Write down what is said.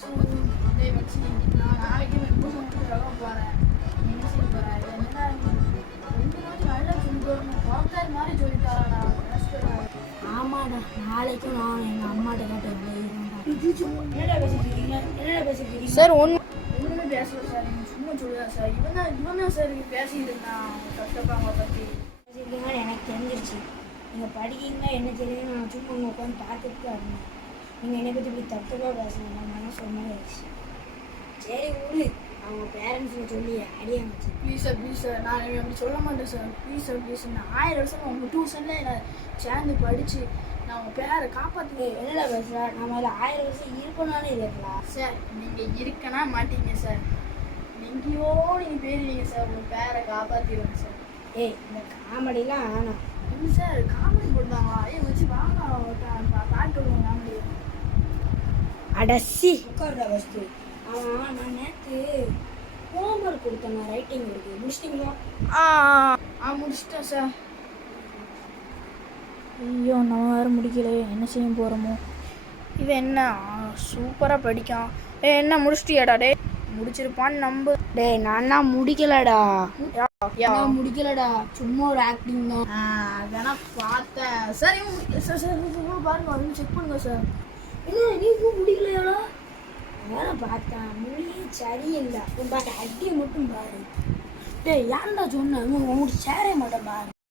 So அதே வச்சு நான் நாளைக்கு கிளம்ப போகிறேன். என்ன செய்ய போகிறேன்? என்ன 2 நாளைக்கு நல்லா சொல்லி குழந்தை மாதிரி சொல்லித்தாரா? ஆமாடா, நாளைக்கும் நான் எங்கள் அம்மாட்ட கேட்டேன். என்னடா பேசிட்டு இருக்கீங்க? என்னடா பேசிட்டு இருக்கீங்க சார்? ஒன்றுமே பேசல சார். நீங்கள் சும்மா சொல்லுதா சார்? இவன் தான் சார் பேசிட்டு இருந்தான் கஷ்டப்பாங்க பற்றி பேசியிருக்கீங்கன்னு எனக்கு தெரிஞ்சிருச்சு. நீங்கள் படிக்கீங்களா என்ன தெரியும்? நான் சும்மா உங்கள் உட்காந்து பார்த்துட்டு தான் இருந்தேன். நீங்கள் என்னை பற்றி இப்படி தப்பாக பேசுனீங்க. நான் சொன்ன மாதிரி ஆயிடுச்சு. சரி விடு, அவங்க பேரண்ட்ஸில் சொல்லி அடியாச்சு. ப்ளீஸ் சார் நான் அப்படி சொல்ல மாட்டேன் சார். ப்ளீஸ் நான் 1000 வருஷம் உங்கள் டியூஷனில் நான் சேர்ந்து படித்து நான் உங்கள் பேரை காப்பாற்று. என்னடா பேசுகிறா? நம்ம அதில் 1000 வருஷம் இருக்கணும்னு இருக்கலாம் சார். நீங்கள் இருக்கனா மாட்டீங்க சார். எங்கேயோ நீங்கள் போயிருவீங்க சார். உங்கள் பேரை காப்பாற்றிடுங்க சார். ஏய், இந்த காமெடிலாம் ஆனால் இல்லை சார், காமெடி போட்டாங்களா? வச்சு வாங்க பாட்டு விடுவோம் காமெடி. அடசி உட்காருடா வஸ்து. அவன் நான் நேற்று ஹோம்ஒர்க் கொடுத்தேன், ரைட்டிங் இருக்கு. முடிச்சிட்டிங்களா? முடிச்சிட்டேன் சார். ஐயோ, நம்ம வேறு முடிக்கல, என்ன செய்ய போகிறோமோ? இவன் என்ன சூப்பராக படிக்கான். என்ன முடிச்சிட்டியாடா? டே முடிச்சிருப்பான்னு நம்பு. டேய், நான் முடிக்கலடா. நான் முடிக்கலடா, சும்மா ஒரு ஆக்டிங் தான். அதெல்லாம் பார்த்தேன் சார். சார் பாருங்க, வந்து செக் பண்ணுங்க சார். என்ன நீ முடிக்கலையாடா? அதான் பார்த்தேன், முடியே சரியில்லை. பார்க்க அடியை மட்டும் பாரு. டேய், ஏன்டா சொன்னேன் உங்களுக்கு சேரவே மாட்டேன் பாரு.